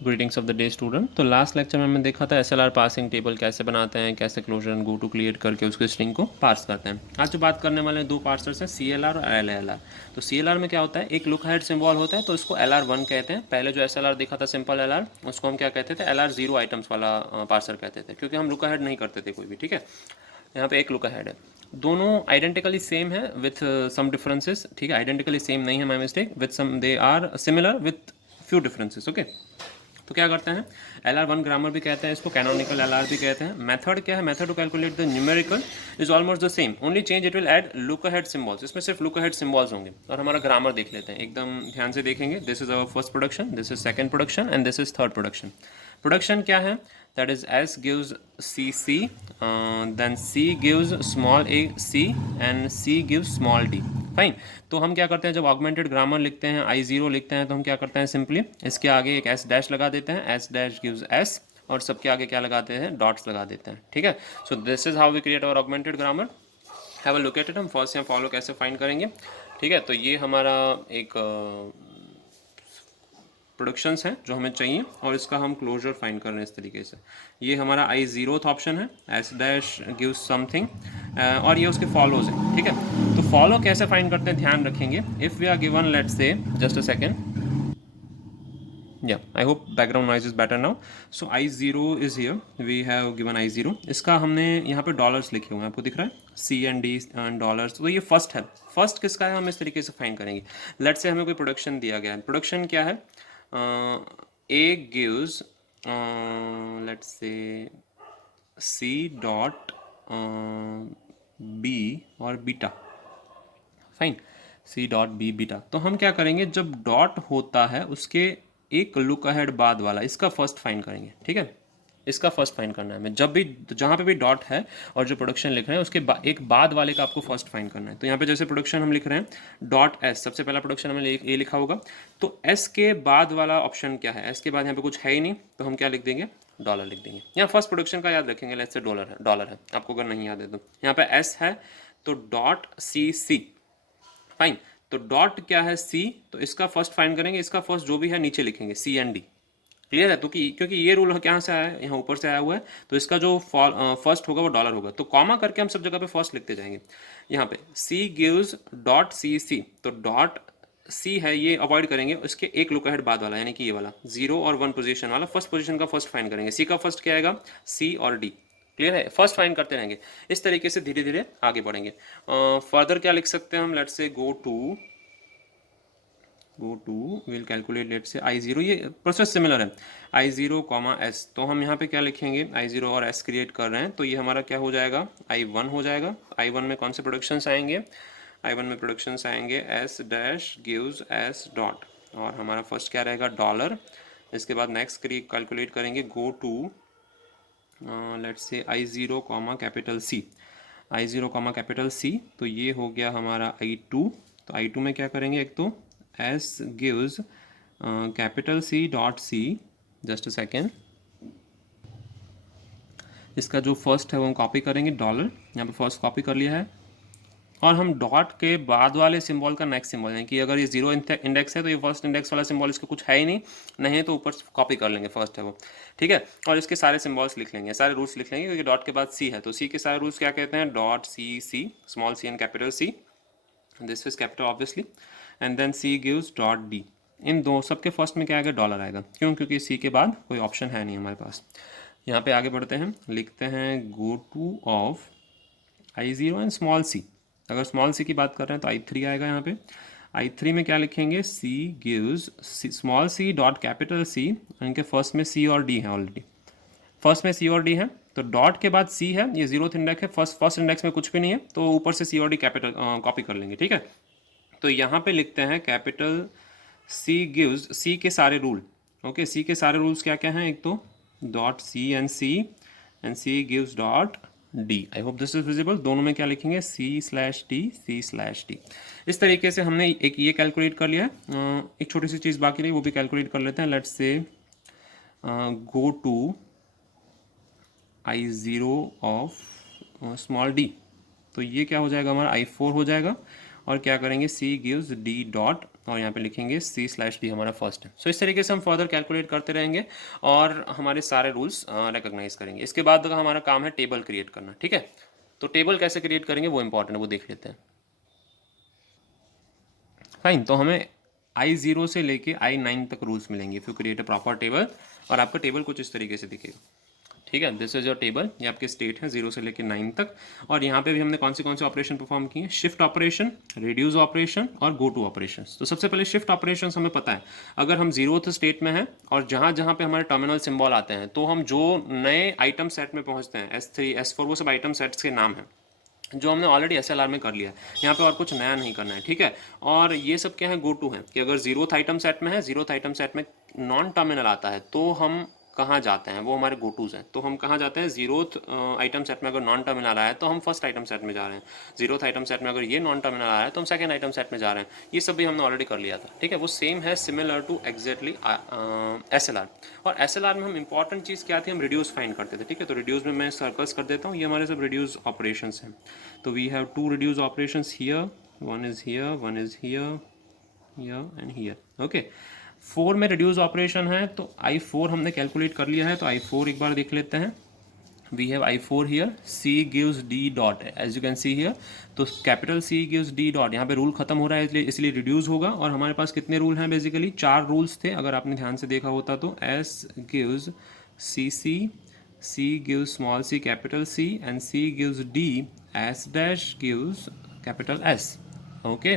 Greetings of the day student. तो last lecture में हमने देखा था एसएलआर पासिंग टेबल कैसे बनाते हैं, कैसे closure and go to create करके उसके स्ट्रिंग को पार्स करते हैं। आज जो बात करने वाले दो पार्सर्स हैं सीएलआर और एलएलआर। तो सीएलआर में क्या होता है, एक लुक हेड सिंबल होता है तो इसको LR1 कहते हैं। पहले जो एसएलआर देखा था सिंपल एलआर, उसको हम क्या कहते थे, LR0 आइटम्स वाला पार्सर कहते थे, क्योंकि हम लुक हेड नहीं करते थे कोई भी। ठीक है, यहाँ पे एक लुक हेड है, दोनों आइडेंटिकली सेम है विथ सम डिफरेंसेस। ठीक है, आइडेंटिकली सेम नहीं है, my mistake, with some they are similar with few differences. Okay, तो क्या करते हैं, LR1 ग्रामर भी कहते हैं इसको, कैनोनिकल LR भी कहते हैं। मेथड क्या है, method to calculate the numerical is almost the same, only change it will add look ahead symbols. इसमें सिर्फ लुक अहेड सिंबल्स होंगे। और हमारा ग्रामर देख लेते हैं, एकदम ध्यान से देखेंगे। This is our first production, this is second production and this is third production. Production क्या है, that is S gives CC, then C gives small a C and C gives small d। Fine. तो हम क्या करते हैं, जब augmented grammar लिखते हैं, I0 लिखते हैं, तो हम क्या करते हैं, सिंपली इसके आगे एक S डैश लगा देते हैं, S डैश गिव्स S, और सबके आगे क्या लगाते हैं, डॉट्स लगा देते हैं। ठीक है, so this is how we create our augmented grammar. Have a look at it. हम फर्स्ट यहाँ फॉलो कैसे फाइंड करेंगे। ठीक है, तो ये हमारा एक प्रोडक्शंस हैं जो हमें चाहिए, और इसका हम क्लोजर फाइंड कर रहे हैं इस तरीके से। ये हमारा I0th ऑप्शन है, S डैश गिव्स समथिंग, और ये उसके फॉलोज हैं। ठीक है, तो फॉलो कैसे फाइंड करते हैं, ध्यान रखेंगे। If we are given, let's say, just a second, या I hope background noise is better now. So I0 is here, we have given I0। इसका हमने यहाँ पे डॉलर्स लिखे हुए हैं, आपको दिख रहा है, C&D एंड डॉलर्स। तो ये फर्स्ट है, फर्स्ट किसका है, हम इस तरीके से फाइंड करेंगे। लेट्स से हमें कोई प्रोडक्शन दिया गया है, प्रोडक्शन क्या है, A gives, let's say, C dot B और beta. Fine, C dot B beta. तो हम क्या करेंगे, जब डॉट होता है उसके एक लुक अहेड बाद वाला, इसका फर्स्ट फाइंड करेंगे। ठीक है, इसका फर्स्ट फाइंड करना है हमें, जब भी जहाँ पे भी डॉट है और जो प्रोडक्शन लिख रहे हैं उसके एक बाद वाले का आपको फर्स्ट फाइंड करना है। तो यहाँ पे जैसे प्रोडक्शन हम लिख रहे हैं डॉट S, सबसे पहला प्रोडक्शन हमें ये लिखा होगा, तो S के बाद वाला ऑप्शन क्या है, S के बाद यहाँ पे कुछ है ही नहीं, तो हम क्या लिख देंगे, डॉलर लिख देंगे। यहाँ फर्स्ट प्रोडक्शन का याद रखेंगे, लेट्स से डॉलर है, आपको अगर नहीं याद है तो। यहाँ पे S है तो डॉट CC। फाइन, तो डॉट क्या है, C, तो इसका फर्स्ट फाइंड करेंगे, इसका फर्स्ट जो भी है नीचे लिखेंगे, C&D। क्लियर है, तो क्योंकि ये रूल कहाँ से आया है, यहाँ ऊपर से आया हुआ है, तो इसका जो फर्स्ट होगा वो डॉलर होगा। तो कॉमा करके हम सब जगह पे फर्स्ट लिखते जाएंगे। यहाँ पे C गिव्स डॉट CC, तो डॉट C है ये अवॉइड करेंगे, उसके एक लुक अहेड बाद वाला, यानी कि ये वाला 0 और 1 पोजीशन वाला, फर्स्ट पोजीशन का फर्स्ट फाइंड करेंगे। C का फर्स्ट क्या आएगा, C और D। क्लियर है, फर्स्ट फाइंड करते रहेंगे, इस तरीके से धीरे धीरे आगे बढ़ेंगे। फर्दर क्या लिख सकते हैं हम, let's say go to we'll calculate, let's say I0, ये प्रोसेस सिमिलर है, I0 कॉमा S। तो हम यहाँ पे क्या लिखेंगे, I0 और S क्रिएट कर रहे हैं, तो ये हमारा क्या हो जाएगा, I1 हो जाएगा। I1 में कौन से प्रोडक्शंस आएंगे, I1 में प्रोडक्शंस आएंगे S dash gives S dot, और हमारा फर्स्ट क्या रहेगा, डॉलर। इसके बाद नेक्स्ट कैलकुलेट करेंगे, go to let's say I0 comma capital C, I0 comma capital C, तो ये हो गया हमारा I2। तो I2 में क्या करेंगे, एक तो S gives capital C dot C, just a second, इसका जो फर्स्ट है वो हम कॉपी करेंगे, डॉलर, यहाँ पे फर्स्ट कॉपी कर लिया है। और हम डॉट के बाद वाले सिंबल का नेक्स्ट सिंबल, यानी कि अगर ये जीरो इंडेक्स है तो ये फर्स्ट इंडेक्स वाला सिंबल इसका कुछ है ही नहीं, नहीं तो ऊपर कॉपी कर लेंगे, फर्स्ट है वो। ठीक है, और इसके सारे सिंबल्स लिख लेंगे, सारे रूल्स लिख लेंगे, क्योंकि डॉट के बाद C है, तो C के सारे रूल्स क्या कहते हैं, dot C, small c and capital C, this is capital obviously, and then C gives dot D। इन दो सबके फर्स्ट में क्या आएगा, डॉलर आएगा, क्यों, क्योंकि C के बाद कोई ऑप्शन है नहीं हमारे पास। यहाँ पे आगे बढ़ते हैं, लिखते हैं go two of I0 and small c। अगर स्मॉल c की बात कर रहे हैं तो I3 आएगा यहाँ पे। I3 में क्या लिखेंगे, C gives small c dot capital C, इनके फर्स्ट में C और D है, ऑलरेडी फर्स्ट में C और D है, तो डॉट के बाद C है, ये जीरोथ इंडेक्स है, फर्स्ट इंडेक्स में कुछ भी नहीं है, तो ऊपर से C और D कैपिटल कॉपी कर लेंगे। ठीक है, तो यहाँ पे लिखते हैं कैपिटल C गिव्स, C के सारे रूल, ओके, C के सारे रूल्स क्या क्या हैं, एक तो dot C and C gives dot D। I hope this is visible. दोनों में क्या लिखेंगे, C/D। इस तरीके से हमने एक ये कैलकुलेट कर लिया है। एक छोटी सी चीज़ बाकी रही, वो भी कैलकुलेट कर लेते हैं। Let's say go to I0 of small d, तो ये क्या हो जाएगा हमारा I4 हो जाएगा, और क्या करेंगे, C गिव्स D डॉट, और यहाँ पे लिखेंगे C/D हमारा फर्स्ट है। सो इस तरीके से हम फर्दर कैलकुलेट करते रहेंगे और हमारे सारे रूल्स रिकॉग्नाइज करेंगे। इसके बाद का हमारा काम है टेबल क्रिएट करना, ठीक है। तो टेबल कैसे क्रिएट करेंगे वो इंपॉर्टेंट है, वो देख लेते हैं। फाइन, तो हमें I0 से लेके I9 तक रूल्स मिलेंगे if you create a proper table, और आपका टेबल कुछ इस तरीके से दिखेगा, ठीक है। दिस इज योर टेबल, ये आपके स्टेट है 0 से लेके 9 तक। और यहाँ पे भी हमने कौन से ऑपरेशन परफॉर्म किए हैं, शिफ्ट ऑपरेशन, रिड्यूस ऑपरेशन और गो टू ऑपरेशन। तो सबसे पहले शिफ्ट ऑपरेशन हमें पता है, अगर हम 0th स्टेट में हैं और जहाँ जहाँ पे हमारे टर्मिनल सिंबल आते हैं, तो हम जो नए आइटम सेट में पहुँचते हैं S3 S4, वो सब आइटम सेट्स के नाम हैं जो हमने ऑलरेडी SLR में कर लिया है। यहाँ पे और कुछ नया नहीं करना है, ठीक है। और ये सब क्या है, गो टू है, कि अगर 0th आइटम सेट में है, 0th आइटम सेट में नॉन टर्मिनल आता है तो हम कहाँ जाते हैं, वो हमारे गो टूज हैं। तो हम कहाँ जाते हैं, 0th आइटम सेट में अगर नॉन टर्मिनल आ रहा है तो हम फर्स्ट आइटम सेट में जा रहे हैं, 0th आइटम सेट में अगर ये नॉन टर्मिनल आ रहा है तो हम सेकंड आइटम सेट में जा रहे हैं। ये सब भी हमने ऑलरेडी कर लिया था, ठीक है। वो सेम है, सिमिलर टू एग्जैक्टली SLR। और SLR में हम इंपॉर्टेंट चीज़ क्या थी, हम रिड्यूस फाइंड करते थे, ठीक है। तो रिड्यूस में मैं सर्कल्स कर देता हूँ, ये हमारे सब रिड्यूस ऑपरेशंस हैं। तो we have 2 reduce operations here, one is here, one is here, here and here, okay. 4 में रिड्यूस ऑपरेशन है, तो I4 हमने कैलकुलेट कर लिया है, तो I4 एक बार देख लेते हैं। We have I4 here, C gives D dot, as you can see here. तो capital C gives D dot, यहाँ पे रूल खत्म हो रहा है इसलिए रिड्यूस होगा। और हमारे पास कितने रूल हैं, बेसिकली 4 रूल्स थे, अगर आपने ध्यान से देखा होता तो। S gives CC, C gives small c capital C and C gives D, S dash gives capital S, okay.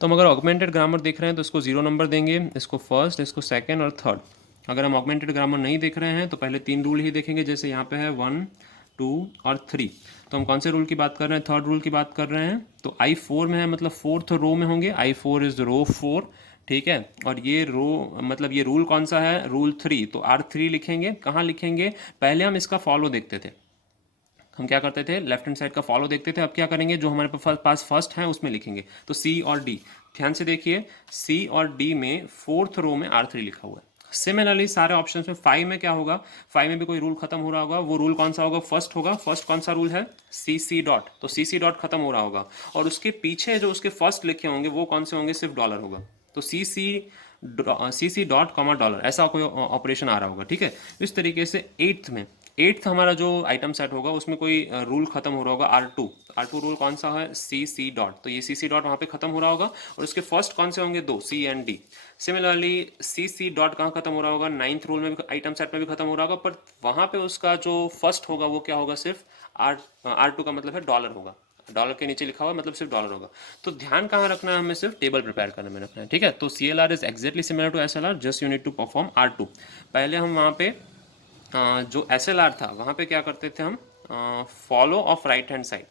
तो हम अगर ऑगमेंटेड ग्रामर देख रहे हैं तो इसको 0 नंबर देंगे, इसको फर्स्ट, इसको सेकंड और थर्ड। अगर हम ऑगमेंटेड ग्रामर नहीं देख रहे हैं तो पहले 3 रूल ही देखेंगे, जैसे यहाँ पे है 1, 2 और 3। तो हम कौन से रूल की बात कर रहे हैं, थर्ड रूल की बात कर रहे हैं। तो I4 में है, मतलब 4th रो में होंगे, I4 इज रो 4, ठीक है। और ये रो मतलब ये रूल कौन सा है, रूल 3। तो R3 लिखेंगे, कहाँ लिखेंगे, पहले हम इसका फॉलो देखते थे। हम क्या करते थे, लेफ्ट हैंड साइड का फॉलो देखते थे। अब क्या करेंगे, जो हमारे पास फर्स्ट है उसमें लिखेंगे। तो C और D, ध्यान से देखिए, C और D में 4th रो में R3 लिखा हुआ है। सिमिलरली सारे ऑप्शंस में 5 में क्या होगा, 5 में भी कोई रूल खत्म हो रहा होगा, वो रूल कौन सा होगा, फर्स्ट होगा। फर्स्ट कौन सा रूल है, CC डॉट, तो CC डॉट खत्म हो रहा होगा। और उसके पीछे जो उसके फर्स्ट लिखे होंगे वो कौन से होंगे, सिर्फ डॉलर होगा। तो CC डॉट कॉमा डॉलर, ऐसा कोई ऑपरेशन आ रहा होगा, ठीक है। इस तरीके से 8th में, 8th हमारा जो आइटम सेट होगा उसमें कोई रूल खत्म हो रहा होगा, R2। R2 रूल कौन सा है, CC डॉट, तो ये CC डॉट वहाँ पे खत्म हो रहा होगा। और उसके फर्स्ट कौन से होंगे, 2, C and D। Similarly CC dot कहाँ खत्म हो रहा होगा, 9th रूल में भी, आइटम सेट में भी खत्म हो रहा होगा, पर वहाँ पे उसका जो फर्स्ट होगा वो क्या होगा, सिर्फ R2 का मतलब है डॉलर होगा, डॉलर के नीचे लिखा हुआ मतलब सिर्फ डॉलर होगा। तो ध्यान कहाँ रखना है, हमें सिर्फ टेबल प्रिपेयर करने में रखना है, ठीक है। तो CLR is exactly similar to SLR, just you need to perform R2। पहले हम वहाँ पे जो SLR था वहाँ पे क्या करते थे हम, follow of right hand side,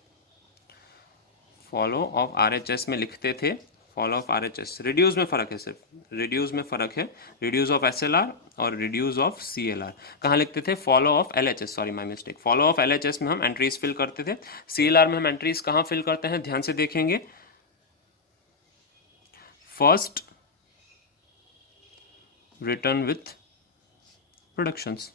follow of RHS में लिखते थे, फॉलो ऑफ RHS। रिड्यूस में फ़र्क है, सिर्फ रिड्यूस में फ़र्क है, रिड्यूस ऑफ SLR और रिड्यूस ऑफ CLR। कहाँ लिखते थे, follow of LHS, sorry my mistake. Follow of LHS में हम एंट्रीज फिल करते थे, CLR में हम एंट्रीज कहाँ फिल करते हैं, ध्यान से देखेंगे, first return with productions.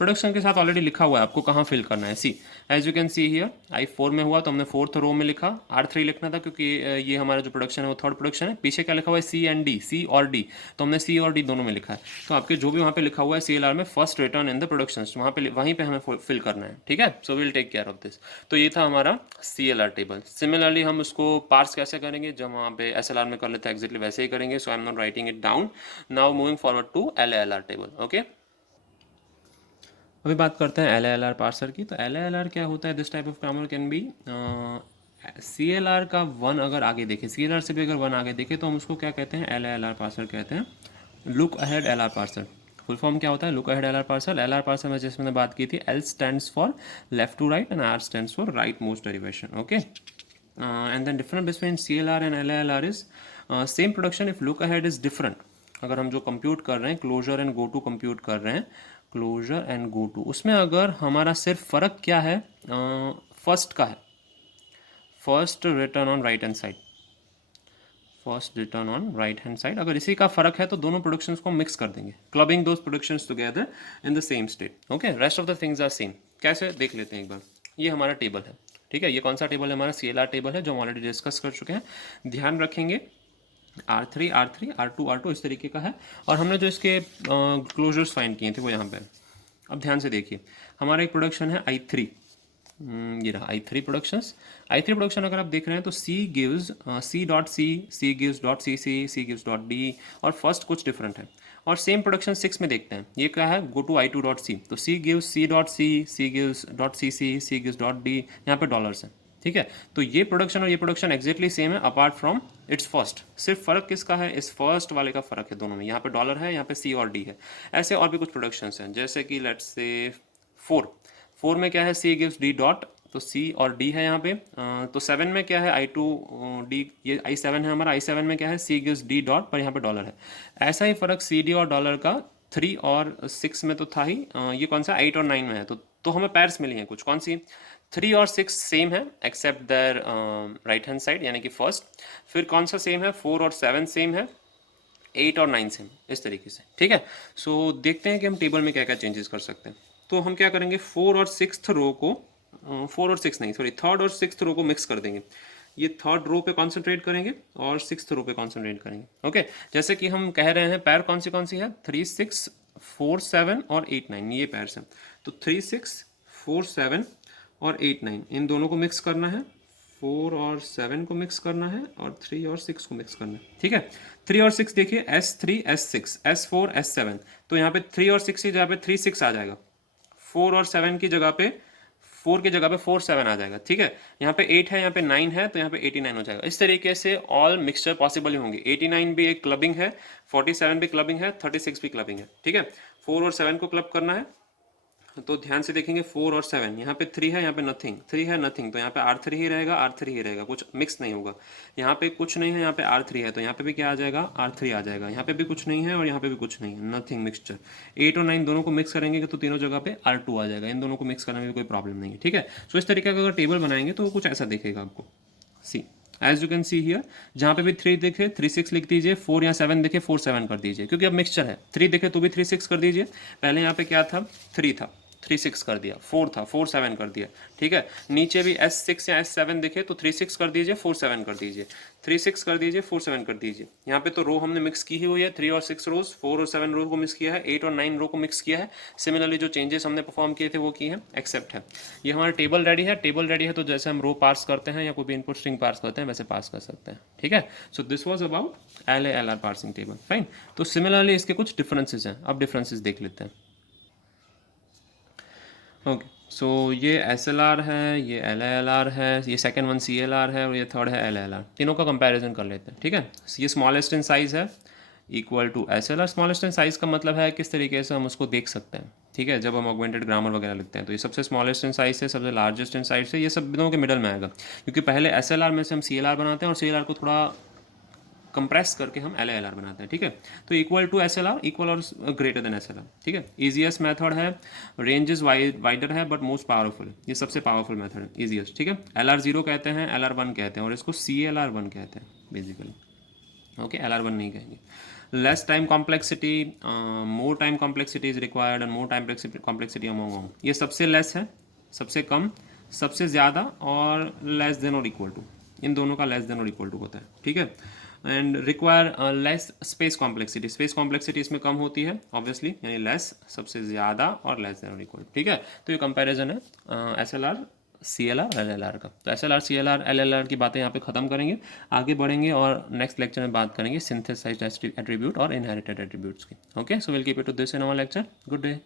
Production के साथ ऑलरेडी लिखा हुआ है, आपको कहाँ फिल करना है। See, as you can see here, I4 में हुआ तो हमने 4th रो में लिखा, R3 लिखना था क्योंकि ये हमारा जो प्रोडक्शन है वो थर्ड प्रोडक्शन है। पीछे क्या लिखा हुआ है, C एंड D, C और D, तो हमने C और D दोनों में लिखा है। तो आपके जो भी वहाँ पे लिखा हुआ है CLR में, first return in the production, वहाँ पे वहीं पे हमें फिल करना है, ठीक है। So will take care of this. तो ये था हमारा CLR टेबल। सिमिलरली हम उसको पार्स कैसे करेंगे, जब वहाँ पे SLR में कर लेते हैं एक्जैक्टली वैसे ही करेंगे। So I am not writing it down. Now moving forward to LALR table, okay. अभी बात करते हैं LALR पार्सर की। तो LALR क्या होता है, this type of grammar can be, CLR का 1 अगर आगे देखे, CLR से भी अगर 1 आगे देखे तो हम उसको क्या कहते हैं, LALR पार्सर कहते हैं। Look ahead LR parser, full form क्या होता है, look ahead LR parser. LR parser में जैसे मैंने बात की थी, L stands for left to right and R stands for right most derivation, okay. And then different between CLR and LALR is same production if look ahead is different. अगर हम जो compute कर रहे हैं, closure and go to compute कर रहे हैं, closure and go to, उसमें अगर हमारा सिर्फ फ़र्क क्या है, फर्स्ट का है, first return on right hand side, first return on right hand side, अगर इसी का फ़र्क है तो दोनों प्रोडक्शंस को मिक्स कर देंगे, clubbing those productions together in the same state, okay. Rest of the things are same. कैसे देख लेते हैं एक बार, ये हमारा टेबल है, ठीक है, ये कौन सा टेबल है? हमारा CLR टेबल है जो हम ऑलरेडी डिस्कस कर चुके हैं। ध्यान रखेंगे R3 R3 R2 R2 इस तरीके का है। और हमने जो इसके क्लोजर्स फाइंड किए थे वो यहाँ पे है। अब ध्यान से देखिए, हमारा एक प्रोडक्शन है I3, ये रहा I3 प्रोडक्शंस। I3 प्रोडक्शन अगर आप देख रहे हैं तो C gives C dot C, C gives dot C C, C gives dot D, और फर्स्ट कुछ डिफरेंट है। और सेम प्रोडक्शन 6 में देखते हैं, ये क्या है? Go to I2 dot C, तो C gives C dot C, C gives dot C C, C gives dot D, यहाँ पे डॉलर्स हैं। ठीक है, तो ये प्रोडक्शन और ये प्रोडक्शन एक्जैक्टली सेम है अपार्ट फ्रॉम इट्स फर्स्ट। सिर्फ फर्क किसका है? इस फर्स्ट वाले का फर्क है दोनों में। यहाँ पे डॉलर है, यहाँ पे C और D है। ऐसे और भी कुछ प्रोडक्शंस हैं, जैसे कि लेट्स से 4 में क्या है? C गिव्स D डॉट, तो C और D है यहाँ पे। तो 7 में क्या है? I2 D, ये I7 है हमारा। I7 में क्या है? C गिव्स D डॉट, पर यहाँ पे डॉलर है। ऐसा ही फर्क CD और डॉलर का 3 और 6 में तो था ही। ये कौन सा? 8 और 9 में है। तो हमें पैर्स मिली हैं कुछ, कौन सी? 3 और 6 सेम है except there right hand side, यानी कि फर्स्ट। फिर कौन सा सेम है? 4 और 7 सेम है, 8 और 9 सेम, इस तरीके से। ठीक है, सो देखते हैं कि हम टेबल में क्या क्या चेंजेस कर सकते हैं। तो हम क्या करेंगे? 4 और 6 रो को 4 और 6 नहीं, सॉरी, 3rd और 6th रो को मिक्स कर देंगे। ये 3rd रो पे कॉन्सेंट्रेट करेंगे और 6th रो पे कॉन्सेंट्रेट करेंगे। ओके, जैसे कि हम कह रहे हैं पैर कौन सी है? 3 6 4 7 और 8 9, ये पैर्स हैं। तो 3 6 4 7 और 8 9, इन दोनों को मिक्स करना है। 4 और 7 को मिक्स करना है और 3 और 6 को मिक्स करना है। ठीक है, 3 और 6 देखिए, S3 S6 S4 S7, तो यहाँ पे 3 और 6 की जगह पे 3 6 आ जाएगा। 4 और 7 की जगह पे 4 की जगह पे 4 7 आ जाएगा। ठीक है, यहाँ पे 8 है, यहाँ पे 9 है, तो यहाँ पे 89 हो जाएगा। इस तरीके से ऑल मिक्सचर पॉसिबल ही होंगे। 89 भी एक क्लबिंग है, 47 भी क्लबिंग है, 36 भी क्लबिंग है। ठीक है, 4 और 7 को क्लब करना है। तो ध्यान से देखेंगे 4 और 7, यहाँ पे 3 है, यहाँ पे नथिंग, 3 है नथिंग, तो यहाँ पे R3 ही रहेगा, R3 ही रहेगा, कुछ मिक्स नहीं होगा। यहाँ पे कुछ नहीं है, यहाँ पे R3 है, तो यहाँ पे भी क्या आ जाएगा? R3 आ जाएगा। यहाँ पे भी कुछ नहीं है और यहाँ पे भी कुछ नहीं है, नथिंग मिक्सचर। 8 और 9 दोनों को मिक्स करेंगे तो तीनों जगह पे R2 आ जाएगा। इन दोनों को मिक्स करने में कोई प्रॉब्लम नहीं है। ठीक है, सो इस तरीके का अगर टेबल बनाएंगे तो कुछ ऐसा दिखेगा आपको। See as you can see here, जहाँ पे भी 3 दिखे 3 6 लिख दीजिए, 4 या 7 दिखे 4 7 कर दीजिए, क्योंकि अब मिक्सचर है। 3 दिखे तो भी 3 6 कर दीजिए। पहले यहाँ पे क्या था? 3 था, 3 6 कर दिया। 4 था, 4 7 कर दिया। ठीक है, नीचे भी S6 या S7 दिखे तो 3 6 कर दीजिए, 4 7 कर दीजिए, 3 6 कर दीजिए, 4 7 कर दीजिए। यहाँ पे तो रो हमने मिक्स की ही हुई है, 3 और 6 रोज, 4 और 7 रो को मिक्स किया है, 8 और 9 रो को मिक्स किया है। सिमिलरली जो चेंजेस हमने परफॉर्म किए थे वो किए हैं, एक्सेप्ट है। ये हमारा टेबल रेडी है। टेबल रेडी है तो जैसे हम रो पार्स करते हैं या कोई भी इनपुट स्ट्रिंग पार्स करते हैं वैसे पास कर सकते हैं। ठीक है, so this was about LA LR parsing table. Fine, तो सिमिलरली इसके कुछ डिफरेंसेज हैं, अब डिफरेंसेज देख लेते हैं। ओके, सो ये SLR है, ये LALR है, ये सेकंड वन CLR है और ये थर्ड है LALR। तीनों का कंपैरिजन कर लेते हैं। ठीक है, ये स्मॉलेस्ट इन साइज़ है equal to SLR। Smallest in size का मतलब है किस तरीके से हम उसको देख सकते हैं। ठीक है, जब हम ऑगमेंटेड ग्रामर वगैरह लिखते हैं तो ये सबसे स्मॉलेस्ट इन साइज है, सबसे लार्जेस्ट इन साइज है, ये सब दोनों के मिडल में आएगा। क्योंकि पहले SLR में से हम CLR बनाते हैं और CLR को थोड़ा कंप्रेस करके हम LALR बनाते हैं। ठीक है, तो इक्वल टू SLR, इक्वल और ग्रेटर देन SLR। ठीक है, ईजीएस्ट मेथड है, रेंजेस वाइडर है बट मोस्ट पावरफुल, ये सबसे पावरफुल मेथड है, ईजीएस्ट। ठीक है, LR0 कहते हैं, LR1 कहते हैं और इसको CLR1 कहते हैं बेसिकली। ओके, LR1 नहीं कहेंगे। Less time complexity, more time complexity is required and more time complexity among. ये सबसे लेस है, सबसे कम, सबसे ज़्यादा और लेस देन और इक्वल टू, इन दोनों का लेस देन और इक्वल टू होता है। ठीक है, and require less space complexity, space complexity इसमें कम होती है ऑब्वियसली, यानी लेस सबसे ज़्यादा और लेस देन और इक्वल। ठीक है, तो ये कंपैरिजन है SLR CLR LLR का। तो SLR CLR LLR की बातें यहाँ पे ख़त्म करेंगे, आगे बढ़ेंगे और नेक्स्ट लेक्चर में बात करेंगे सिंथेसाइज्ड एट्रीब्यूट और इनहेरिटेड एट्रीब्यूट्स की। Okay, so will keep it to this in our lecture. Good day.